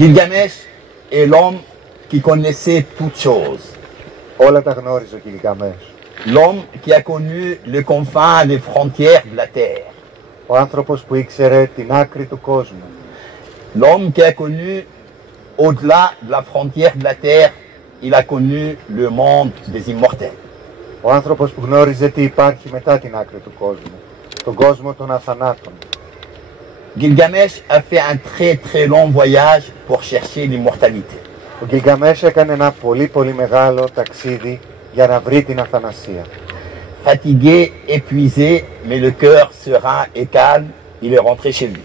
Gilgamesh est l'homme qui connaissait toutes choses. Όλα τα γνώριζε ο Γιλγαμές. L'homme qui a connu les confins, les frontières de la terre. Ο άνθρωπος που ήξερε την άκρη του κόσμου. L'homme qui a connu, au-delà de la frontière de la terre, il a connu le monde des immortels. Ο άνθρωπος που γνώριζε τι υπάρχει μετά την άκρη του κόσμου. Τον κόσμο των αθανάτων. Gilgamesh a fait un très très long voyage pour chercher l'immortalité. Ο Γιλγαμές έκανε ένα πολύ μεγάλο ταξίδι για να βρει την αθανασία. Fatigué, épuisé, mais le cœur serein et calme, il est rentré chez lui.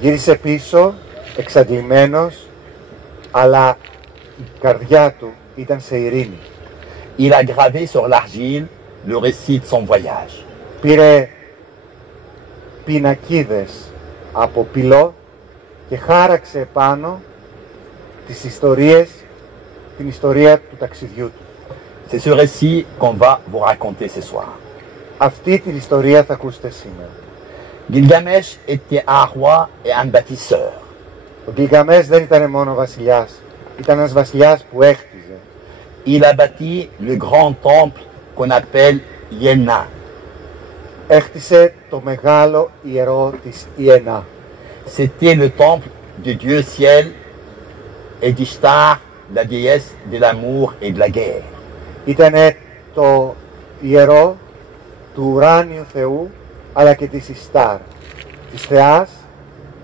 Γύρισε πίσω, εξαντλημένος, αλλά η καρδιά του ήταν σε ειρήνη. Il a gravé sur l'argile le récit de son voyage. Πήρε πινακίδες από πυλό και χάραξε πάνω τις ιστορίες, την ιστορία του ταξιδιού του. C'est ce récit qu'on va vous raconter ce soir. Αυτή την ιστορία θα ακούσετε σήμερα. Gilgamesh était un roi et un bâtisseur. Ο Γιλγαμές δεν ήταν μόνο βασιλιάς, ήταν ένας βασιλιάς που έχτιζε. Il a bâti le grand temple qu'on appelle Iéna. Έχτισε το μεγάλο ιερό της Ιενά. C'était le temple du dieu ciel et d'Ishtar, la déesse de l'amour et de la guerre. Ήτανε το ιερό του ουράνιου θεού, αλλά και της Ιστάρ, της θεάς,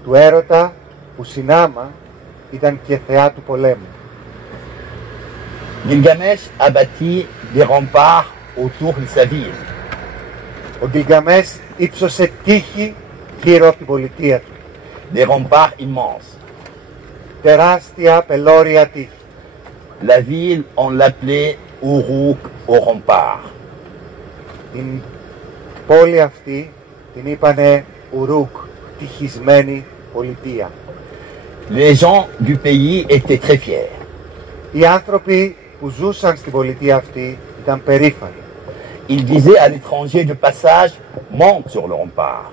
του έρωτα, που συνάμα ήταν και θεά του πολέμου. Gilgamesh a bâti des remparts autour de sa ville. Ο Γιλγαμές ύψωσε τείχη γύρω από την πολιτεία του. Des remparts immenses. Τεράστια πελώρια τείχη. La ville, on l'appelait Uruk aux remparts. Την πόλη αυτή την είπανε Ουρούκ, τυχισμένη πολιτεία. Les gens du pays étaient très fiers. Οι άνθρωποι που ζούσαν στην πολιτεία αυτή ήταν περήφανοι. Ils disaient à l'étranger de passage, monte sur le rempart.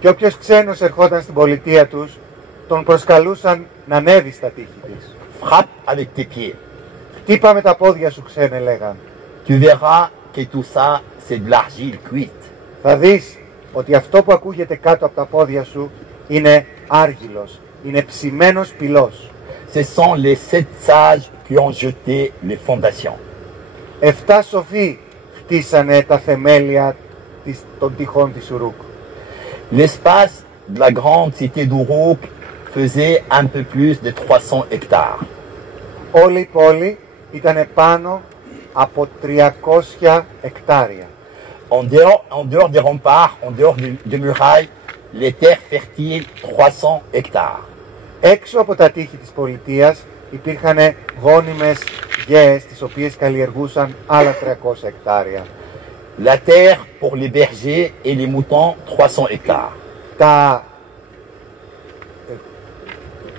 Και όποιος ξένος ερχόταν στην πολιτεία τους, τον προσκαλούσαν να ανέβει στα τείχη της. Frappe avec tes pieds. Χτύπα με τα πόδια σου, ξένε, λέγαν. Tu verras que tout ça, c'est de l'argile cuite. Θα δεις ότι αυτό που ακούγεται κάτω από τα πόδια σου είναι άργυλος, είναι ψημένος πυλός. Ce sont les 7 sages qui ont jeté les fondations. 7 σοφοί χτίσανε τα θεμέλια των τυχών της Ουρούκ. L'espace de la grande cité d'Uruk faisait un peu plus de 300 hectares. Όλη η πόλη ήταν πάνω από 300 εκτάρια. En dehors des remparts, en dehors des murailles, les terres fertiles, 300 hectares. Έξω από τα τείχη της πολιτείας υπήρχαν γόνιμες γέες τις οποίες καλλιεργούσαν άλλα 300 εκτάρια. La terre pour les bergers et les moutons, 300 hectares.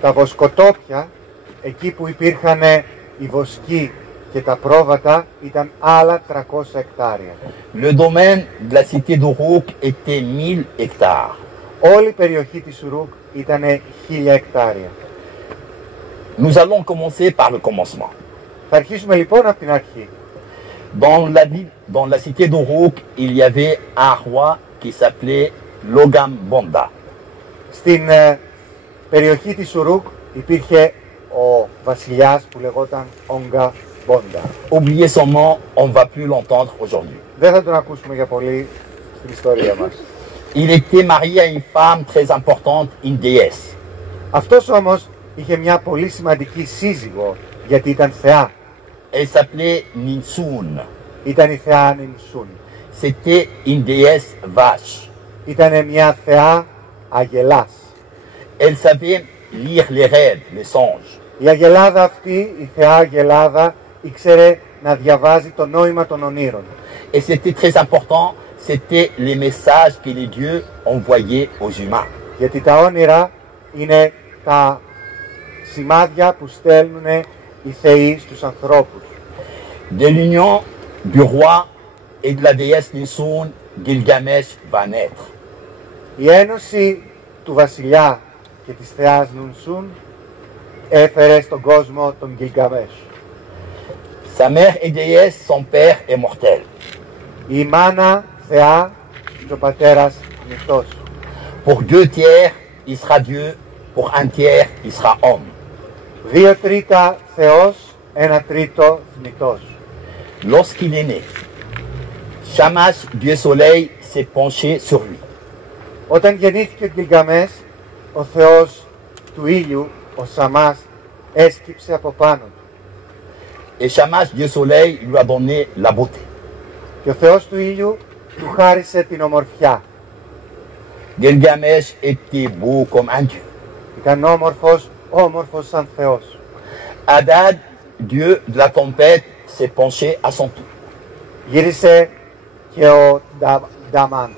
Τα βοσκοτόπια, εκεί που υπήρχαν οι βοσκοί και τα πρόβατα, ήταν άλλα 300 εκτάρια. Le domaine de la cité d'Uruk était 1000 hectares. Όλη η περιοχή της Ουρούκ ήταν 1000 εκτάρια. Nous allons commencer par le commencement. Θα αρχίσουμε λοιπόν από την αρχή. Dans la cité d'Uruk, il y avait un roi qui s'appelait Logam-Bonda. Στην περιοχή της Ουρούκ υπήρχε ο βασιλιάς που λεγόταν Όγκα-Μπόντα. Oubliez son nom, on ne va plus l'entendre aujourd'hui. Δεν θα τον ακούσουμε για πολύ στην ιστορία μας. Il était marié à une femme très importante, une déesse. Αυτός όμως είχε μια πολύ σημαντική σύζυγο, γιατί ήταν θεά. Elle s'appelait Ninsun. Ήταν η θεά Νινσούν. C'était une déesse vache. Ήταν μια θεά αγελάς. Elle savait lire les rêves, les songes. Η αγελάδα αυτή, η θεά αγελάδα, ήξερε να διαβάζει το νόημα των ονείρων. Et c'était très important, c'était les messages que les dieux envoyaient aux humains. Γιατί τα όνειρα είναι τα σημάδια που στέλνουν οι θεοί στους ανθρώπους. De l'union du roi et de la déesse Ninsun, Gilgamesh va naître. Η ένωση του βασιλιά και της θεάς Νινσούν έφερε στον κόσμο τον Γκιλγκαμές. Sa mère est déesse, son père est mortel. Η μάνα θεά και ο πατέρας νυχτός. Pour 2 tiers, il sera Dieu. Pour 1 tiers, il sera homme. 2/3 Θεός, 1/3 θνητός. Lorsqu'il est né, Shamash, Dieu soleil, s'est penché sur lui. Όταν γεννήθηκε ο Γκιλγκαμές, ο Θεός του ήλιου, ο Σαμάς, έσκυψε από πάνω του. Et Shamash, Dieu soleil, lui a donné la beauté. Και ο Θεός του ήλιου του χάρισε την ομορφιά. Gilgamesh était beau comme un dieu. Ήταν όμορφος σαν Θεός. Hadad, Dieu de la tempête, s'est penché à son tour. Γύρισε και ο Νταμάν,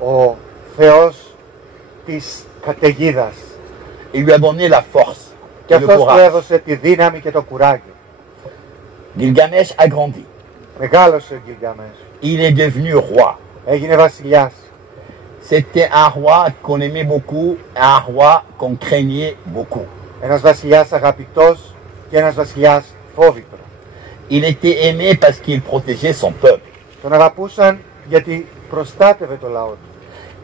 ο Θεός της καταιγίδας. Il lui a donné la force Και et le αυτός του courage. έδωσε τη δύναμη και το κουράγιο. Gilgamesh a grandi. Μεγάλωσε ο Γκιλγκαμές. Il est devenu roi. Έγινε βασιλιάς. C'était un roi qu'on aimait beaucoup, un roi qu'on craignait beaucoup. Ένας βασιλιάς αγαπητός και ένας βασιλιάς φόβητρο. Il était aimé parce qu'il protégeait son peuple. Τον αγαπούσαν γιατί προστάτευε το λαό του.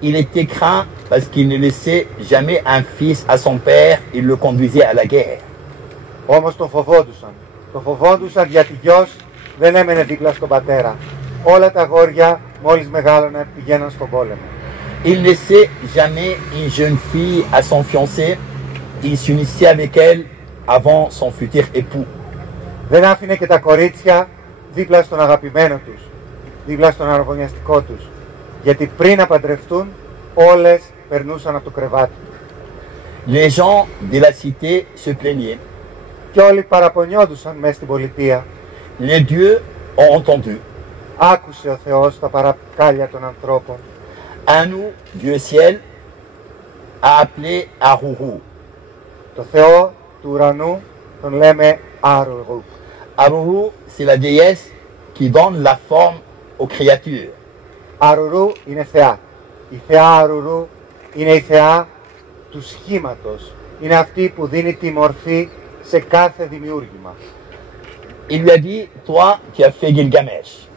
Il était craint parce qu'il ne laissait jamais un fils à son père, il le conduisait à la guerre. Όμως τον φοβόντουσαν. Τον φοβόντουσαν γιατί γιος δεν έμενε δίπλα στον πατέρα. Όλα τα αγόρια μόλις μεγάλωνε πηγαίναν στον πόλεμο. Il ne laissait jamais une jeune fille à son fiancé, il s'unissait avec elle avant son futur époux. Δεν άφηνε και τα κορίτσια δίπλα στον αγαπημένο τους, δίπλα στον αραβωνιαστικό τους. Γιατί πριν να παντρευτούν όλες περνούσαν από το κρεβάτι. Les gens de la cité se plaignaient. Και όλοι παραπονιόντουσαν μέσα στην πολιτεία. Les dieux ont entendu. Άκουσε ο Θεός τα παρακάλια των ανθρώπων. Un nous, Dieu ciel, a appelé Aruru. Το Θεό του ουρανού τον λέμε Άρουργου. Aruru, c'est la déesse qui donne la forme aux créatures. Αρουρού είναι θεά. Η θεά Αρουρού είναι η θεά του σχήματος. Είναι αυτή που δίνει τη μορφή σε κάθε δημιούργημα. Il lui a dit, toi qui as fait Gilgamesh,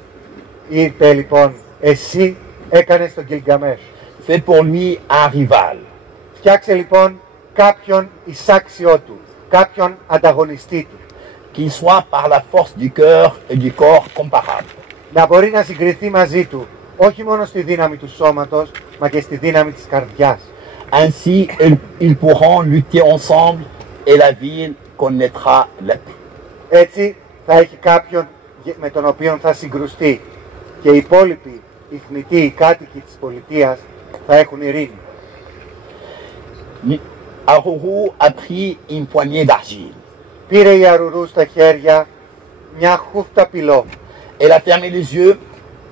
Είπε λοιπόν, εσύ έκανες τον Γκιλγκαμές. fais pour lui un rival. Φτιάξε λοιπόν κάποιον εισάξιό του, κάποιον ανταγωνιστή του. Qu'il soit par la force du cœur et du corps comparable. Να μπορεί να συγκριθεί μαζί του, όχι μόνο στη δύναμη του σώματος, μα και στη δύναμη της καρδιάς. Ainsi, ils pourront lutter ensemble et la ville connaîtra la paix. Έτσι θα έχει κάποιον με τον οποίο θα συγκρουστεί και οι υπόλοιποι, οι θνητοί, οι κάτοικοι της πολιτείας θα έχουν ειρήνη. Aruru a pris une poignée d'argile. Πήρε η Αρουρού στα χέρια μια χούφτα πυλό. Elle a fermé les yeux,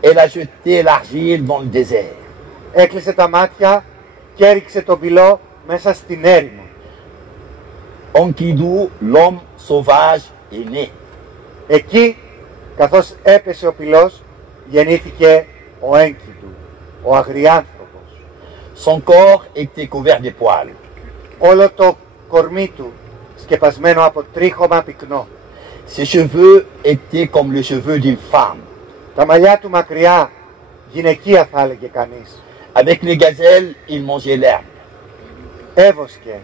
elle a jeté l'argile dans le désert. Έκλεισε τα μάτια και έριξε τον πυλό μέσα στην έρημο. Enkidu, l'homme sauvage, est né. Εκεί, καθώς έπεσε ο πυλός, γεννήθηκε ο Έγκυντου, ο αγριάνθρωπος. Son corps était couvert de poils. Όλο το κορμί του σκεπασμένο από τρίχωμα πυκνό. Ses cheveux étaient comme les cheveux d'une femme. Τα μαλλιά του μακριά, γυναικεία θα έλεγε κανείς. Avec les gazelles, il mangeait l'herbe. Έβοσκε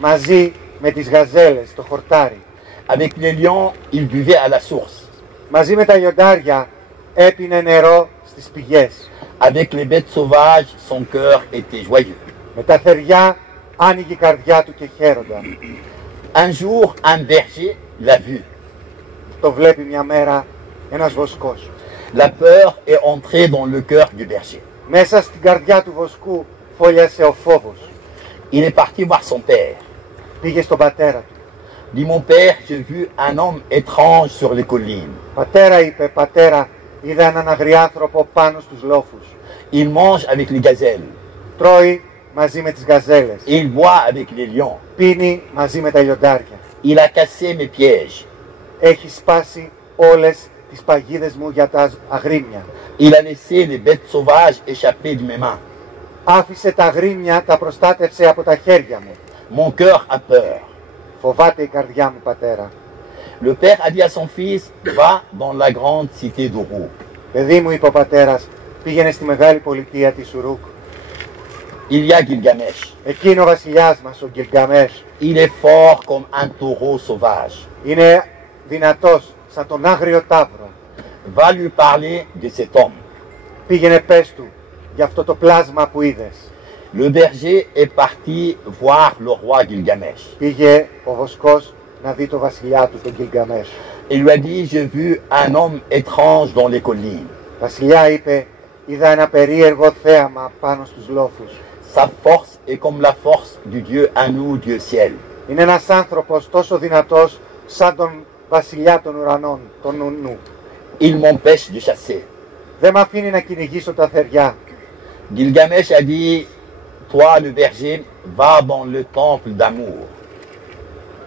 μαζί με τις γαζέλες το χορτάρι. Avec les lions, il buvait à la source. Μαζί με τα λιοντάρια έπινε νερό στις πηγές. Avec les bêtes sauvages, son cœur était joyeux. Με τα θεριά άνοιγε η καρδιά του και χαίρονταν. Un jour, un berger l'a vu. Το βλέπει μια μέρα ένας βοσκός. La peur est entrée dans le cœur du berger. Μέσα στην καρδιά του βοσκού φόλιασε ο φόβος. Il est parti voir son père. Πήγε στον πατέρα του. Dit, mon père, j'ai vu un homme étrange sur les collines. Πατέρα, είπε, πατέρα, είδα έναν αγριάνθρωπο πάνω στους λόφους. Il mange avec les gazelles. Τρώει μαζί με τις γαζέλες. Il boit avec les lions. Πίνει μαζί με τα λιοντάρια. Il a cassé mes pièges. Έχει σπάσει όλες τις παγίδες μου για τα αγρίμια. Il a laissé les bêtes sauvages échapper de mes mains. Άφησε τα αγρίμια, τα προστάτευσε από τα χέρια μου. Mon cœur a peur. Φοβάται η καρδιά μου, πατέρα. Le père a dit à son fils, va dans la grande cité d'Uruk. Παιδί μου, είπε ο πατέρας, πήγαινε στη μεγάλη πολιτεία της Ουρούκ. Il y a Gilgamesh. Εκεί είναι ο βασιλιάς μας, ο Γκιλγκαμές. Il est fort comme un taureau sauvage. Είναι δυνατός, σαν τον άγριο ταύρο. Va lui parler de cet homme. Πήγαινε πες του για αυτό το πλάσμα που είδες. Le berger est parti voir le roi Gilgamesh. Πήγε ο βοσκός να δει το βασιλιά του, τον Γκιλγκαμές. Il lui a dit, j'ai vu un homme étrange dans les collines. Βασιλιά είπε, είδα ένα περίεργο θέαμα πάνω στους λόφους. Sa force est comme la force du Dieu Anu, Dieu ciel. Είναι ένας άνθρωπος τόσο δυνατός σαν τον βασιλιά των ουρανών, τον Νουνού. Il m'empêche de chasser. Δεν με αφήνει να κυνηγήσω τα θεριά. Gilgamesh a dit, toi le berger, va dans le temple d'amour.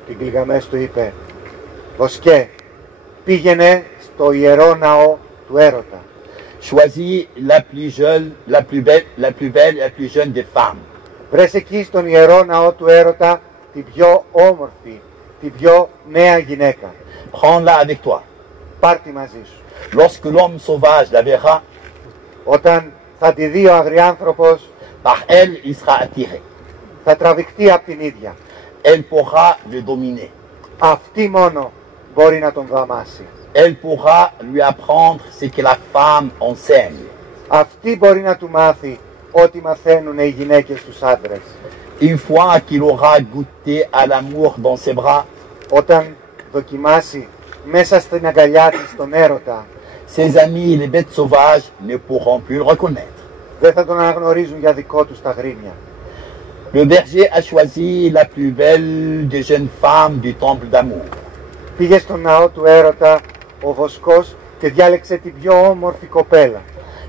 Και Γκιλγκαμές του είπε, βοσκέ, πήγαινε στο ιερό ναό του έρωτα. Choisis la plus jeune, la plus belle, la plus belle et la plus jeune des femmes. Βρες εκεί στον ιερό ναό του έρωτα την πιο όμορφη, την πιο νέα γυναίκα. Prends-la avec toi. Πάρ' τη μαζί σου. Lorsque l'homme sauvage la verra, Όταν θα τη δει ο αγριάνθρωπος, par elle il sera attiré. θα τραβηχτεί από την ίδια. Elle pourra le dominer. Αυτή μόνο μπορεί να τον δαμάσει. Elle pourra lui apprendre ce que la femme enseigne. Αυτή μπορεί να του μάθει ό,τι μαθαίνουν οι γυναίκες στους άντρες. Une fois qu'il aura goûté à l'amour dans ses bras, Όταν δοκιμάσει μέσα στην αγκαλιά της τον έρωτα, ses amis, les bêtes sauvages, ne pourront plus le reconnaître. δεν θα τον αναγνωρίζουν για δικό τους τα γρήμια. Le berger a choisi la plus belle des jeunes femmes du temple d'amour. Πήγε στον ναό του έρωτα ο βοσκός και διάλεξε την πιο όμορφη κοπέλα.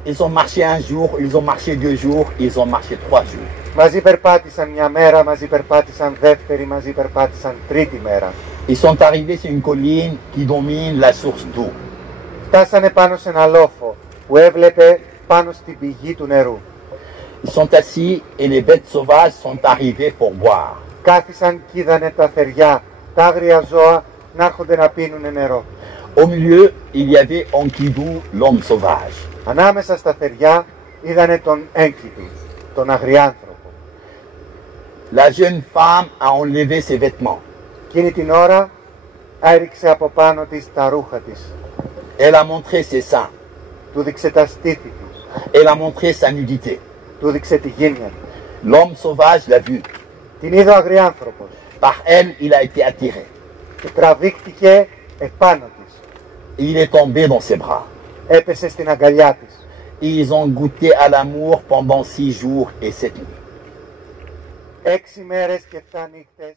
Ils ont marché un jour, ils ont marché 2 jours, ils ont marché 3 jours. Μαζί περπάτησαν μια μέρα, μαζί περπάτησαν δεύτερη, μαζί περπάτησαν τρίτη μέρα. Ils sont arrivés sur une colline qui domine la source d'eau. Φτάσανε πάνω σε ένα λόφο που έβλεπε πάνω στην πηγή του νερού. Ils sont assis et les bêtes sauvages sont arrivées pour boire. Κάθισαν κι είδανε τα θεριά, τα άγρια ζώα να έρχονται να πίνουνε νερό. Au milieu, il y avait Enkidu, l'homme sauvage. Ανάμεσα στα θεριά είδανε τον Έγκητου, τον αγριάνθρωπο. La jeune femme a enlevé ses vêtements. Εκείνη την ώρα έριξε από πάνω της τα ρούχα της. Elle a montré ses seins. Του δείξε τα στήθη της. Elle a montré sa nudité. Του δείξε τη γύμνια. L'homme sauvage l'a vue. Την είδε ο αγριάνθρωπος Par elle, il a été attiré. και τραβήχτηκε επάνω της. Il est tombé dans ses bras. Έπεσε στην αγκαλιά της. Ils ont goûté à l'amour pendant 6 jours et 7 nuits. 6 μέρες και 7 νύχτες